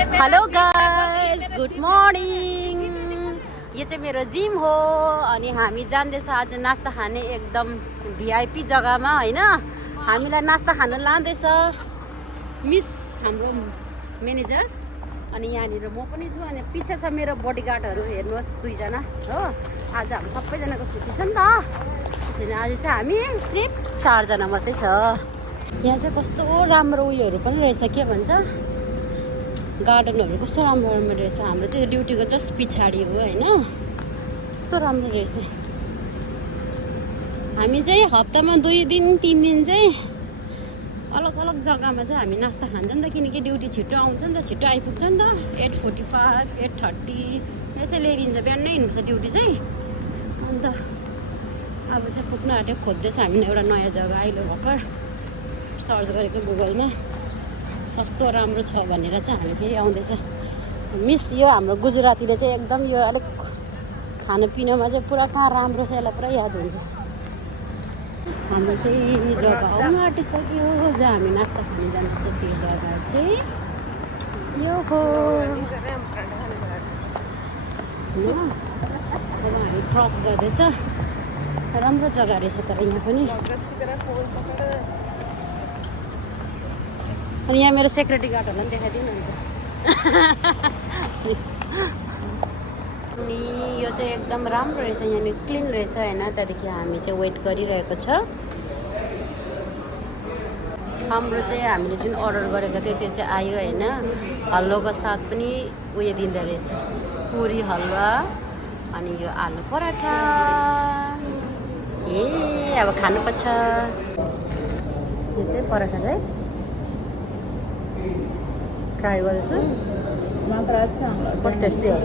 Hello guys, good morning. यो चाहिँ मेरो जिम हो अनि हामी जाँदैछ आज नास्ता खाने एकदम भिआइपी जग्गामा हैन। हामीलाई नास्ता खान लाँदैछ मिस हाम्रो म्यानेजर अनि यहाँनिर म पनि छु अनि पछि छ मेरो बडीगार्डहरू हेर्नुहोस् दुईजना हो। आज हामी सबैजनाको छुट्टी छ नि त, त्यसैले आज चाहिँ हामी सिर्फ 4 जना मात्रै छ। यहाँ चाहिँ कस्तो राम्रो उयोहरू पनि रहेछ, के भन्छ गार्डनहरू कस्तो राम्रो राम्रो रहेछ। हाम्रो चाहिँ ड्युटीको जस्ट पछाडि हो हैन, कस्तो राम्रो रहेछ। हामी चाहिँ हप्तामा 2 दिन 3 दिन चाहिँ अलग अलग जग्गामा चाहिँ हामी नास्ता खान्छ नि त, किनकि ड्युटी छिटो आउँछ नि त, छिटो आइपुग्छ नि त। 8:45 8:30 यसै ल्याइदिन्छ, बिहानै हिँड्नुपर्छ ड्युटी चाहिँ। अन्त अब चाहिँ पुग्न आँट्यो, खोज्दैछ हामीले एउटा नयाँ जग्गा अहिले भर्खर सर्च गरेको गुगलमा सस्तो राम्रो छ भनेर चाहिँ हामी फेरि आउँदैछ। मिस यो हाम्रो गुजरातीले चाहिँ एकदम यो अलिक खानापिनामा चाहिँ पुरा कहाँ राम्रो छ यसलाई पुरा याद हुन्छ। हाम्रो चाहिँ जग्गा आउनु आँटिसक्यो जहाँ हामी नास्ता खानु जाँदैछ, त्यो जग्गा चाहिँ यो हो। अब हामी क्रस गर्दैछ, राम्रो जग्गा रहेछ तर यहाँ पनि। अनि यहाँ मेरो सेक्युरिटी गार्डहरूलाई पनि देखाइदिनु नि त। अनि यो चाहिँ एकदम राम्रो रहेछ, यहाँनिर क्लिन रहेछ होइन। त्यहाँदेखि हामी चाहिँ वेट गरिरहेको छ। हाम्रो चाहिँ हामीले जुन अर्डर गरेको थियो त्यो चाहिँ आयो होइन। हलुवाको साथ पनि उयो दिँदो रहेछ, पुरी हलुवा अनि यो आलु पराठा। ए अब खानुपर्छ। यो चाहिँ पराठा चाहिँ ट्राई गर्दैछु, बहुत टेस्टी हो,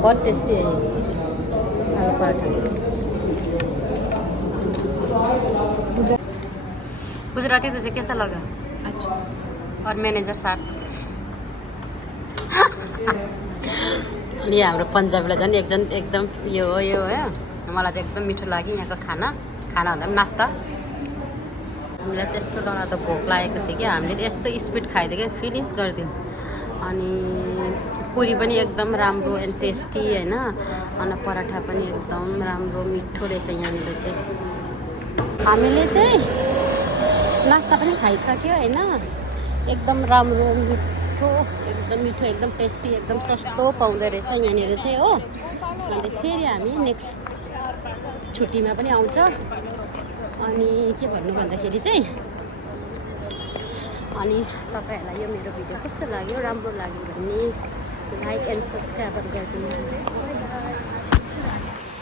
बहुत टेस्टी है आलू पराठा। गुजराती तुझे कैसा लगा? अच्छा। और मैनेजर साहब अनि हाम्रो पन्जाबीलाई झन् एकदम यो हो यो हो। मलाई चाहिँ एकदम मिठो लाग्यो यहाँको खाना भन्दा पनि नास्ता। हामीलाई चाहिँ यस्तो डरलाग्दो भोक लागेको थियो कि हामीले यस्तो स्पिड खाइदियो कि फिनिस गरिदियो। अनि पुरी पनि एकदम राम्रो एन्ड टेस्टी होइन। अनि पराठा पनि एकदम राम्रो मिठो रहेछ यहाँनिर चाहिँ। हामीले चाहिँ नास्ता पनि खाइसक्यो होइन, एकदम राम्रो मिठो, एकदम टेस्टी, एकदम सस्तो पाउँदो रहेछ यहाँनिर चाहिँ हो। अन्त फेरि हामी नेक्स्ट छुट्टीमा पनि आउँछ। अनि के भन्नु भन्दाखेरि चाहिँ अनि तपाईँहरूलाई यो मेरो भिडियो कस्तो लाग्यो, राम्रो लाग्यो भने लाइक एन्ड सब्सक्राइब गरिदिनु।